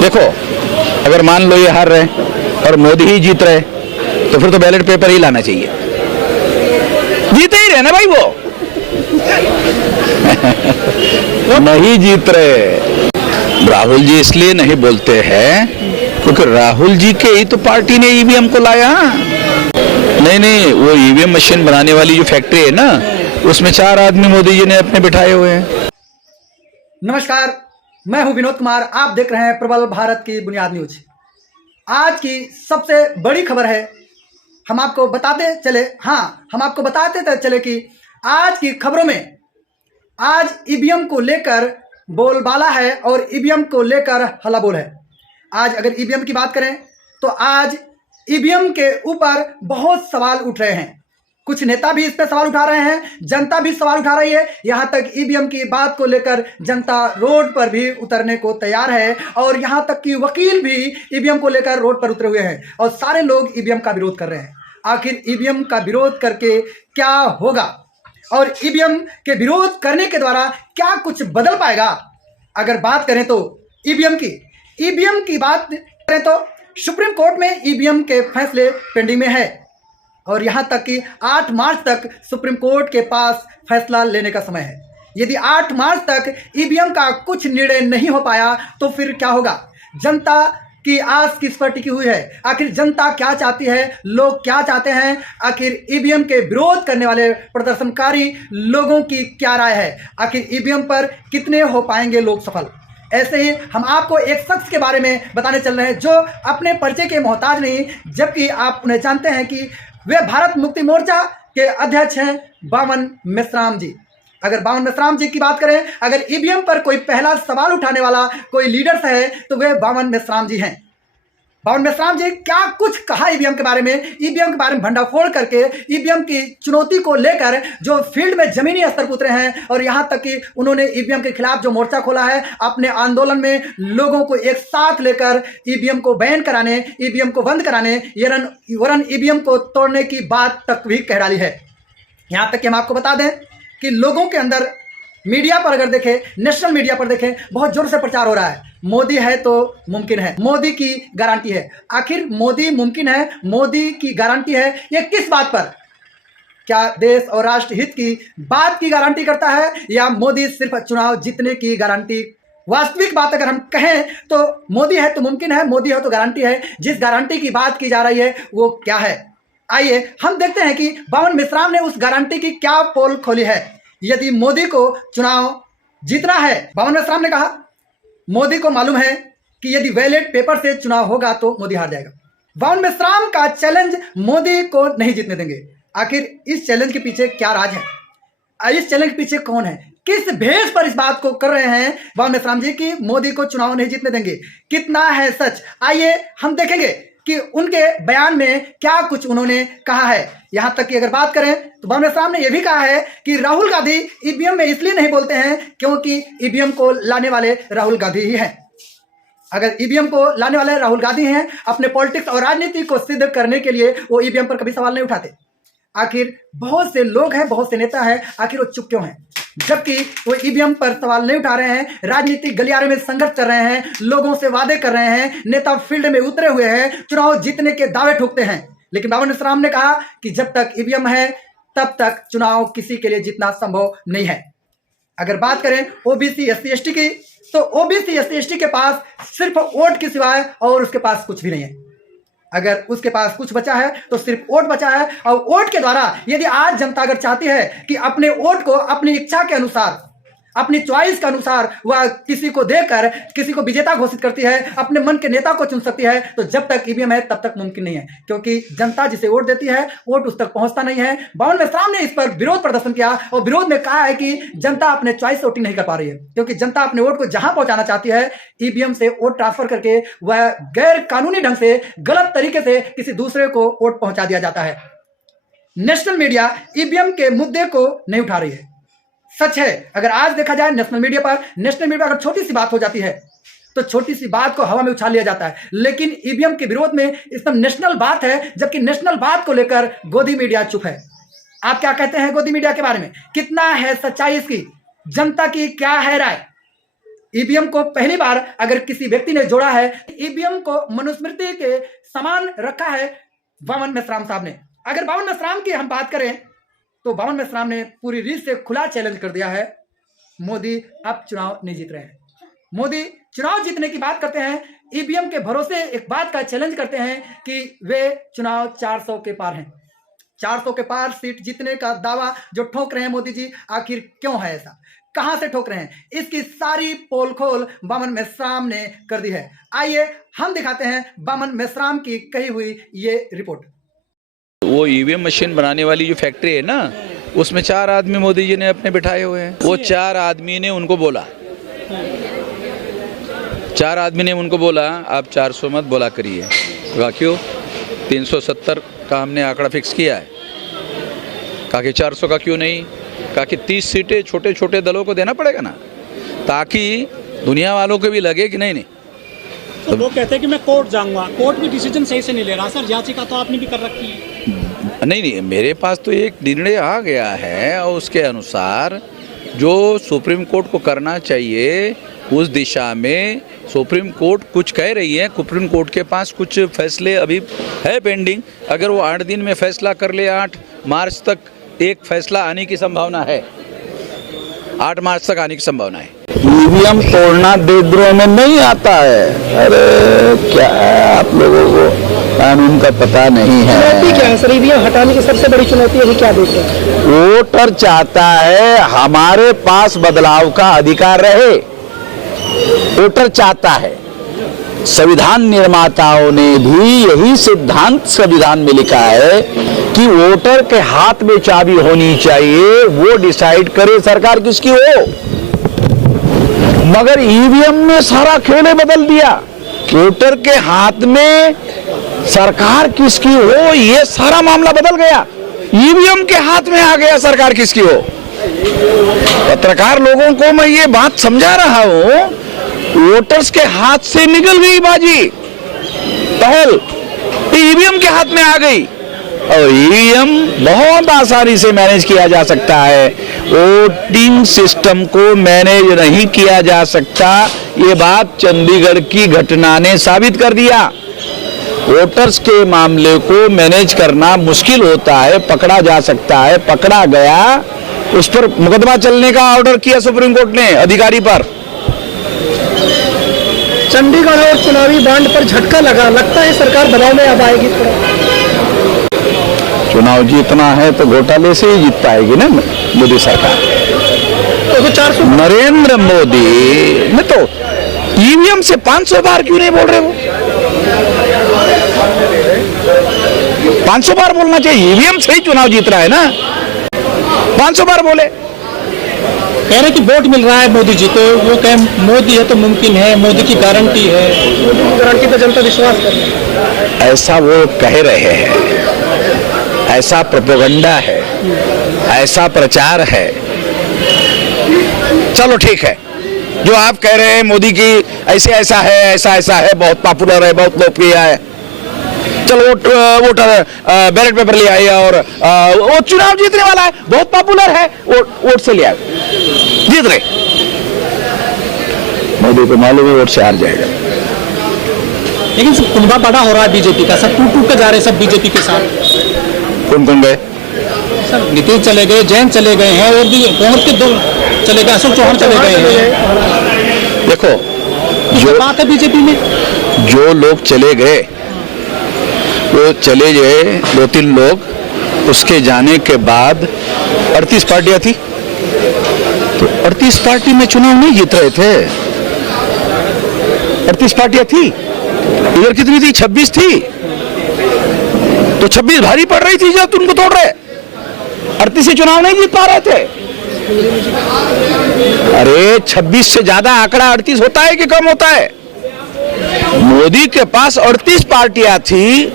देखो, अगर मान लो ये हार रहे और मोदी ही जीत रहे तो फिर तो बैलेट पेपर ही लाना चाहिए। जीते ही रहे ना भाई वो। नहीं जीत रहे। राहुल जी इसलिए नहीं बोलते हैं क्योंकि राहुल जी के ही तो पार्टी ने ईवीएम को लाया। नहीं, वो ईवीएम मशीन बनाने वाली जो फैक्ट्री है ना, उसमें 4 आदमी मोदी जी ने अपने बिठाए हुए हैं। नमस्कार, मैं हूं विनोद कुमार। आप देख रहे हैं प्रबल भारत की बुनियाद न्यूज। आज की सबसे बड़ी खबर है, हम आपको बताते चले कि आज की खबरों में आज ईवीएम को लेकर बोलबाला है और ईवीएम को लेकर हल्ला बोल है। आज अगर ईवीएम की बात करें तो आज ईवीएम के ऊपर बहुत सवाल उठ रहे हैं। कुछ नेता भी इस पे सवाल उठा रहे हैं, जनता भी सवाल उठा रही है। यहां तक ईवीएम की बात को लेकर जनता रोड पर भी उतरने को तैयार है और यहां तक कि वकील भी ईवीएम को लेकर रोड पर उतरे हुए हैं और सारे लोग ईवीएम का विरोध कर रहे हैं। आखिर ईवीएम का विरोध करके क्या होगा और ईवीएम के विरोध करने के द्वारा क्या कुछ बदल पाएगा? अगर बात करें तो ईवीएम की बात करें तो सुप्रीम कोर्ट में ईवीएम के फैसले पेंडिंग में है और यहां तक कि 8 मार्च तक सुप्रीम कोर्ट के पास फैसला लेने का समय है। यदि 8 मार्च तक ईवीएम का कुछ निर्णय नहीं हो पाया तो फिर क्या होगा? जनता की आस किस पर टिकी हुई है? आखिर जनता क्या चाहती है, लोग क्या चाहते हैं? आखिर ईवीएम के विरोध करने वाले प्रदर्शनकारी लोगों की क्या राय है? आखिर ईवीएम पर कितने हो पाएंगे लोग सफल? ऐसे ही हम आपको एक शख्स के बारे में बताने चल रहे हैं जो अपने परिचय के मोहताज नहीं, जबकि आप उन्हें जानते हैं कि वे भारत मुक्ति मोर्चा के अध्यक्ष हैं बावन मेश्राम जी। अगर बावन मेश्राम जी की बात करें, अगर ईवीएम पर कोई पहला सवाल उठाने वाला कोई लीडर है तो वे बावन मेश्राम जी हैं। बावन मेश्राम जी क्या कुछ कहा ईवीएम के बारे में भंडाफोड़ करके ईवीएम की चुनौती को लेकर जो फील्ड में जमीनी स्तर पर उतरे हैं और यहां तक कि उन्होंने ईवीएम के खिलाफ जो मोर्चा खोला है, अपने आंदोलन में लोगों को एक साथ लेकर ईवीएम को बैन कराने, ईवीएम को बंद कराने, वरन ईवीएम को तोड़ने की बात तक भी कह डाली है। यहां तक कि हम आपको बता दें कि लोगों के अंदर मीडिया पर अगर देखें, नेशनल मीडिया पर देखें, बहुत जोर से प्रचार हो रहा है, मोदी है तो मुमकिन है, मोदी की गारंटी है। आखिर मोदी मुमकिन है, मोदी की गारंटी है, ये किस बात पर? क्या देश और राष्ट्र हित की बात की गारंटी करता है या मोदी सिर्फ चुनाव जीतने की गारंटी? वास्तविक बात अगर हम कहें तो मोदी है तो मुमकिन है, मोदी है तो गारंटी है। जिस गारंटी की बात की जा रही है वो क्या है? आइए हम देखते हैं कि बावन मेश्राम ने उस गारंटी की क्या पोल खोली है। यदि मोदी को चुनाव जीतना है, बावन मेश्राम ने कहा, मोदी को मालूम है कि यदि बैलेट पेपर से चुनाव होगा तो मोदी हार जाएगा। बावन मेश्राम का चैलेंज मोदी को नहीं जीतने देंगे। आखिर इस चैलेंज के पीछे क्या राज है? इस चैलेंज के पीछे कौन है? किस भेष पर इस बात को कर रहे हैं बावन मेश्राम जी की मोदी को चुनाव नहीं जीतने देंगे? कितना है सच? आइए हम देखेंगे कि उनके बयान में क्या कुछ उन्होंने कहा है। यहां तक कि अगर बात करें तो बावन मेश्राम ने यह भी कहा है कि राहुल गांधी ईवीएम में इसलिए नहीं बोलते हैं क्योंकि ईवीएम को लाने वाले राहुल गांधी ही हैं। अगर ईवीएम को लाने वाले राहुल गांधी हैं, अपने पॉलिटिक्स और राजनीति को सिद्ध करने के लिए वो ईवीएम पर कभी सवाल नहीं उठाते। आखिर बहुत से लोग हैं, बहुत से नेता हैं, आखिर वो चुप क्यों हैं? जबकि वो ईवीएम पर सवाल नहीं उठा रहे हैं, राजनीतिक गलियारे में संघर्ष कर रहे हैं, लोगों से वादे कर रहे हैं, नेता फील्ड में उतरे हुए हैं, चुनाव जीतने के दावे ठोकते हैं। लेकिन बावन मेश्राम ने कहा कि जब तक ईवीएम है तब तक चुनाव किसी के लिए जीतना संभव नहीं है। अगर बात करें ओबीसी एससी एसटी की, तो ओबीसी एससी एसटी के पास सिर्फ वोट के सिवाय और उसके पास कुछ भी नहीं है। अगर उसके पास कुछ बचा है तो सिर्फ वोट बचा है और वोट के द्वारा यदि आज जनता अगर चाहती है कि अपने वोट को अपनी इच्छा के अनुसार, अपनी चॉइस के अनुसार वह किसी को देकर किसी को विजेता घोषित करती है, अपने मन के नेता को चुन सकती है, तो जब तक ईवीएम है तब तक मुमकिन नहीं है, क्योंकि जनता जिसे वोट देती है वोट उस तक पहुंचता नहीं है। बावन मेश्राम ने इस पर विरोध प्रदर्शन किया और विरोध में कहा है कि जनता अपने चॉइस वोटिंग नहीं कर पा रही है, क्योंकि जनता अपने वोट को जहां पहुंचाना चाहती है ईवीएम से वोट ट्रांसफर करके वह गैर कानूनी ढंग से, गलत तरीके से किसी दूसरे को वोट पहुंचा दिया जाता है। नेशनल मीडिया ईवीएम के मुद्दे को नहीं उठा रही है। सच है, अगर आज देखा जाए नेशनल मीडिया पर अगर छोटी सी बात हो जाती है तो छोटी सी बात को हवा में उछाल लिया जाता है, लेकिन ईवीएम के विरोध में एकदम नेशनल बात है, जबकि नेशनल बात को लेकर गोदी मीडिया चुप है। आप क्या कहते हैं गोदी मीडिया के बारे में? कितना है सच्चाई इसकी? जनता की क्या है राय? ईवीएम को पहली बार अगर किसी व्यक्ति ने जोड़ा है, ईवीएम को मनुस्मृति के समान रखा है बावन मेश्राम साहब ने। अगर बावन मेश्राम की हम बात करें तो बावन मेश्राम ने पूरी रीत से खुला चैलेंज कर दिया है, मोदी अब चुनाव नहीं जीत रहे हैं। मोदी चुनाव जीतने की बात करते हैं, ईवीएम के भरोसे एक बात का चैलेंज करते हैं कि वे चुनाव 400 के पार हैं। 400 के पार सीट जीतने का दावा जो ठोक रहे हैं मोदी जी, आखिर क्यों है ऐसा, कहां से ठोक रहे हैं, इसकी सारी पोल खोल बामन मेश्राम ने कर दी है। आइए हम दिखाते हैं बामन मेश्राम की कही हुई ये रिपोर्ट। वो ईवीएम मशीन बनाने वाली जो फैक्ट्री है ना, उसमें 4 आदमी मोदी जी ने अपने बिठाए हुए हैं। वो 4 आदमी ने उनको बोला, 4 आदमी ने उनको बोला आप 400 मत बोला करिए। कहा क्यों? 370 का हमने आंकड़ा फिक्स किया है। कहा कि 400 का क्यों नहीं? कहा कि 30 सीटें छोटे छोटे दलों को देना पड़ेगा ना, ताकि दुनिया वालों को भी लगे कि नहीं। तो लोग कहते हैं कि मैं कोर्ट जाऊंगा, कोर्ट भी डिसीजन सही से नहीं ले रहा। सर याचिका तो आपने भी कर रखी है। नहीं, मेरे पास तो एक निर्णय आ गया है और उसके अनुसार जो सुप्रीम कोर्ट को करना चाहिए उस दिशा में सुप्रीम कोर्ट कुछ कह रही है। सुप्रीम कोर्ट के पास कुछ फैसले अभी है पेंडिंग। अगर वो 8 दिन में फैसला कर ले, 8 मार्च तक एक फैसला आने की संभावना है, 8 मार्च तक आने की संभावना है। ईवीएम तोड़ना देशद्रोह में नहीं आता है। अरे क्या है, आप लोगों को कानून का पता नहीं है। चुनौती क्या है सर? ईवीएम हटाने की सबसे बड़ी चुनौती अभी क्या देख रहे हैं? वोटर चाहता है हमारे पास बदलाव का अधिकार रहे, वोटर चाहता है। संविधान निर्माताओं ने भी यही सिद्धांत संविधान में लिखा है कि वोटर के हाथ में चाबी होनी चाहिए, वो डिसाइड करे सरकार किसकी हो। मगर ईवीएम ने सारा खेल बदल दिया। वोटर के हाथ में सरकार किसकी हो, ये सारा मामला बदल गया। ईवीएम के हाथ में आ गया सरकार किसकी हो। पत्रकार लोगों को मैं ये बात समझा रहा हूं, वोटर्स के हाथ से निकल गई बाजी, पहल ईवीएम के हाथ में आ गई। और ईवीएम बहुत आसानी से मैनेज किया जा सकता है, वोटिंग सिस्टम को मैनेज नहीं किया जा सकता। ये बात चंडीगढ़ की घटना ने साबित कर दिया। वोटर्स के मामले को मैनेज करना मुश्किल होता है, पकड़ा जा सकता है, पकड़ा गया, उस पर मुकदमा चलने का ऑर्डर किया सुप्रीम कोर्ट ने अधिकारी पर। चंडीगढ़ और चुनावी बांड पर झटका लगा, लगता है सरकार दबाव में अब आएगी थोड़ा। चुनाव जीतना है तो घोटाले से ही जीत पाएगी ना मोदी सरकार। तो 400 नरेंद्र मोदी ने तो ईवीएम से 500 बार क्यों नहीं बोल रहे हो? 500 बार बोलना चाहिए, ईवीएम से ही चुनाव जीत रहा है ना, 500 बार बोले। कह रहे कि वोट मिल रहा है मोदी जी को, वो कह मोदी है तो मुमकिन है, मोदी की गारंटी है। गारंटी पर जनता विश्वास कर रही है। ऐसा वो कह रहे हैं, ऐसा प्रोपेगेंडा है, ऐसा प्रचार है। चलो ठीक है, जो आप कह रहे हैं मोदी की ऐसे ऐसा है, ऐसा ऐसा है, बहुत पॉपुलर है, बहुत लोकप्रिय है, चलो वोटर बैलेट पेपर ले आए और वो चुनाव जीतने वाला है, बहुत पॉपुलर है, वोट से ले आए, जीत रहे। मोदी को मालूम है वोट से हार जाएगा। लेकिन कुनबा बड़ा हो रहा है बीजेपी का, सब टूट के जा रहे हैं सब बीजेपी के साथ। कौन कौन गए? सर नीतीश चले गए, जैन चले गए हैं, और भी कांग्रेस के 2 चले गए, अशोक चौहान चले गए हैं। देखो जो बात है बीजेपी में, जो लोग चले गए वो चले गए, 2-3 लोग, उसके जाने के बाद 38 पार्टियां थी, तो 38 पार्टी में चुनाव नहीं जीत रहे थे। 38 पार्टियां थी, इधर कितनी थी? 26 थी, तो 26 भारी पड़ रही थी जब तुमको तोड़ रहे, 38 से चुनाव नहीं जीत पा रहे थे। अरे 26 से ज्यादा आंकड़ा 38 होता है कि कम होता है? मोदी के पास 38 पार्टियां थी,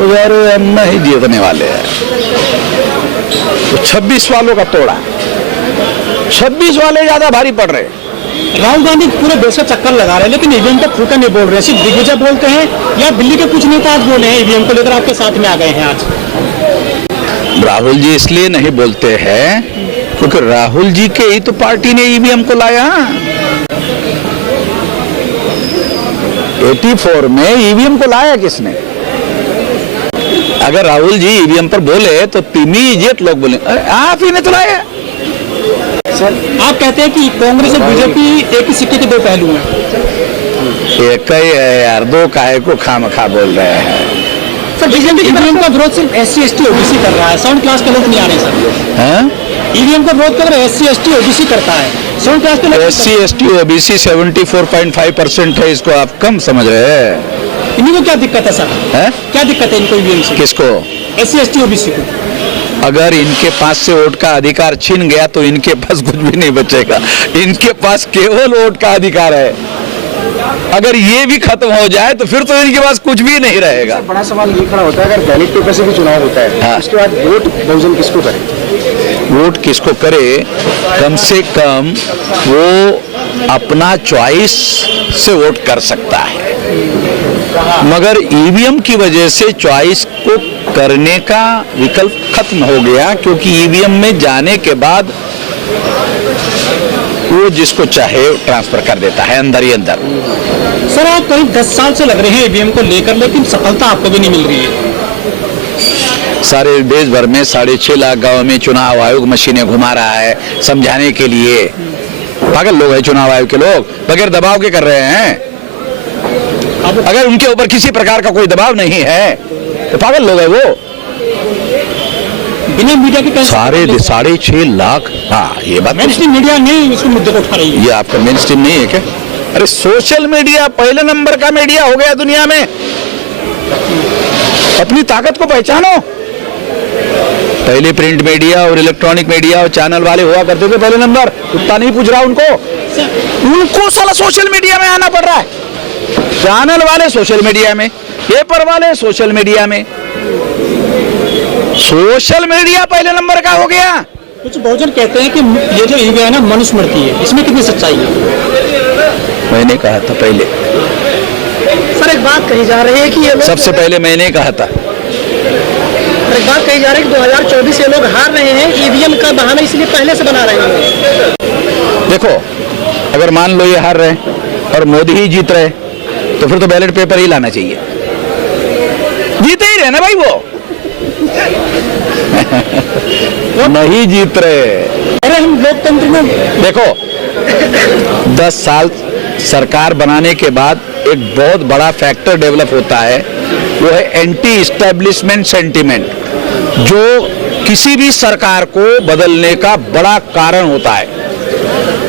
उधर हम नहीं जीतने वाले हैं, तो 26 वालों का तोड़ा, 26 वाले ज्यादा भारी पड़ रहे। राहुल गांधी पूरे देश का चक्कर लगा रहे हैं, लेकिन ईवीएम पर खुलकर नहीं बोल रहे, सिर्फ दिग्विजय बोलते हैं या दिल्ली के कुछ नेता आज बोले हैं ईवीएम को लेकर आपके साथ में आ गए हैं आज। राहुल जी इसलिए नहीं बोलते हैं क्योंकि राहुल जी के ही तो पार्टी ने ईवीएम को लाया। 84 में ईवीएम को लाया किसने? अगर राहुल जी ईवीएम पर बोले तो इमीडिएट लोग बोले अरे आप ही ने तो लाया। सर आप कहते हैं कि कांग्रेस और बीजेपी एक ही सिक्के के दो पहलू हैं। एक ही है यार, दो काहे को खामखा बोल रहे हैं। सर बीजेपी ईवीएम का विरोध सिर्फ SC ST OBC कर रहा है, 7 क्लास के लोग नहीं आ रहे सर। हैं? ईवीएम का विरोध कर SC ST OBC करता है, 7 क्लास के लोग। SC ST OBC 74.5% है, इसको आप कम समझ रहे हैं। इन्हीं को क्या दिक्कत है सर? हैं? क्या दिक्कत है इनको ईवीएम से? किसको? SC ST OBC को। अगर इनके पास से वोट का अधिकार छिन गया तो इनके पास कुछ भी नहीं बचेगा। इनके पास केवल वोट का अधिकार है। अगर ये भी खत्म हो जाए तो फिर तो इनके पास कुछ भी नहीं रहेगा। बड़ा सवाल ये खड़ा होता है, अगर बैलेट पेपर से भी चुनाव होता है, हाँ। उसके बाद वोट बहुजन किसको करे? वोट किसको करे, कम से कम वो अपना चॉइस से वोट कर सकता है, मगर ईवीएम की वजह से चॉइस को करने का विकल्प खत्म हो गया, क्योंकि ईवीएम में जाने के बाद वो जिसको चाहे ट्रांसफर कर देता है अंदर ही अंदर। सर आप करीब 10 साल से लग रहे हैं ईवीएम को लेकर, लेकिन सफलता आपको भी नहीं मिल रही है। सारे देश भर में 6.5 लाख गांव में चुनाव आयोग मशीनें घुमा रहा है समझाने के लिए। पागल लोग हैं चुनाव आयोग के लोग, बगैर दबाव के कर रहे हैं। अगर उनके ऊपर किसी प्रकार का कोई दबाव नहीं है तो पागल लोग हैं वो। बिना मीडिया के कैसे? 6.5 लाख। हाँ ये बात मेनस्ट्रीम मीडिया नहीं इसको मुद्दे को उठा रही है। ये आपका मेन स्ट्रीम नहीं है क्या? अरे सोशल मीडिया पहले नंबर का मीडिया हो गया दुनिया में। अपनी ताकत को पहचानो। पहले प्रिंट मीडिया और इलेक्ट्रॉनिक मीडिया और चैनल वाले हुआ करते थे पहले नंबर, उतना नहीं पूछ रहा उनको साला सोशल मीडिया में आना पड़ रहा है। चैनल वाले सोशल मीडिया में, पेपर वाले सोशल मीडिया में। सोशल मीडिया पहले नंबर का हो गया। कुछ बहुजन कहते हैं कि ये जो ईवीएम है ना मनुस्मृति है, इसमें कितनी सच्चाई है? मैंने कहा था पहले, सर एक बात कही जा रही है कि ये लोग सबसे पहले मैंने कहा था। सर एक बात कही जा रही है कि 2024 से लोग हार रहे हैं, ईवीएम का बहाना इसलिए पहले से बना रहे हैं। देखो अगर मान लो ये हार रहे और मोदी ही जीत रहे तो फिर तो बैलेट पेपर ही लाना चाहिए। जीते ही रहे ना भाई वो। नहीं जीत रहे। अरे हम लोकतंत्र में देखो 10 साल सरकार बनाने के बाद एक बहुत बड़ा फैक्टर डेवलप होता है, वो है एंटी इस्टेब्लिशमेंट सेंटिमेंट, जो किसी भी सरकार को बदलने का बड़ा कारण होता है।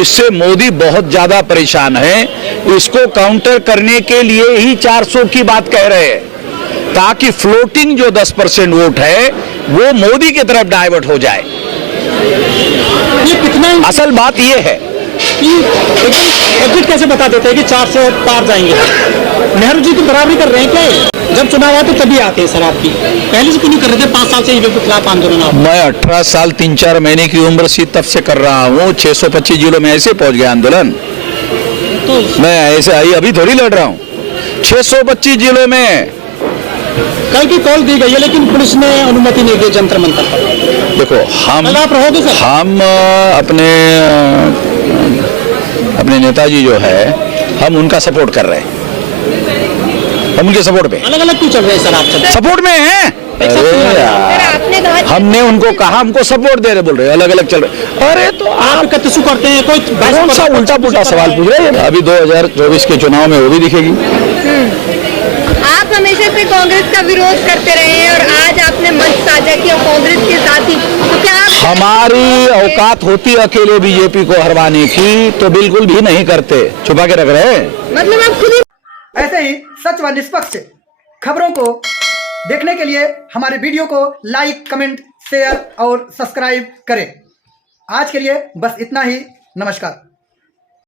इससे मोदी बहुत ज्यादा परेशान है। इसको काउंटर करने के लिए ही 400 की बात कह रहे हैं, ताकि फ्लोटिंग जो 10% वोट है वो मोदी की तरफ डाइवर्ट हो जाए। ये कितना असल बात ये है कि एकदम एग्जिट कैसे बता देते हैं कि 400 पार जाएंगे? नेहरू जी की बराबरी कर रहे हैं क्या? जब चुनाव आते तभी आते हैं सर आपकी, पहले से क्यों नहीं कर रहे थे? 5 साल से ईवीएम के खिलाफ आंदोलन आप। मैं 18 साल 3-4 महीने की उम्र से तब से कर रहा हूँ। 625 जिलों में ऐसे पहुंच गया आंदोलन। तो मैं ऐसे अभी थोड़ी लड़ रहा हूँ। 625 जिलों में। कल की कॉल दी गई है लेकिन पुलिस ने अनुमति नहीं दी जंतर मंतर पर। देखो कल आप रहोगे सर? हम अपने नेताजी जो है हम उनका सपोर्ट कर रहे हैं। हम उनके सपोर्ट पे अलग अलग क्यों चल रहे हैं सर? आप सब सपोर्ट में हैं। अरे यार, हमने उनको कहा हमको सपोर्ट दे रहे, बोल रहे अलग अलग चल रहे। अरे तो आप कत्सु करते हैं, कोई कौन सा उल्टा पुल्टा सवाल पूछ रहे हैं? अभी 2024 के चुनाव में वो भी दिखेगी। आप हमेशा से कांग्रेस का विरोध करते रहे हैं और आज आपने मंच साझा किया कांग्रेस के साथ ही, तो क्या आप हमारी औकात होती अकेले बीजेपी को हरवाने की तो बिल्कुल भी नहीं करते, छुपा के रख रहे हैं। मतलब आप खुद ही ऐसे ही सच व निष्पक्ष खबरों को देखने के लिए हमारे वीडियो को लाइक, कमेंट, शेयर और सब्सक्राइब करें। आज के लिए बस इतना ही। नमस्कार।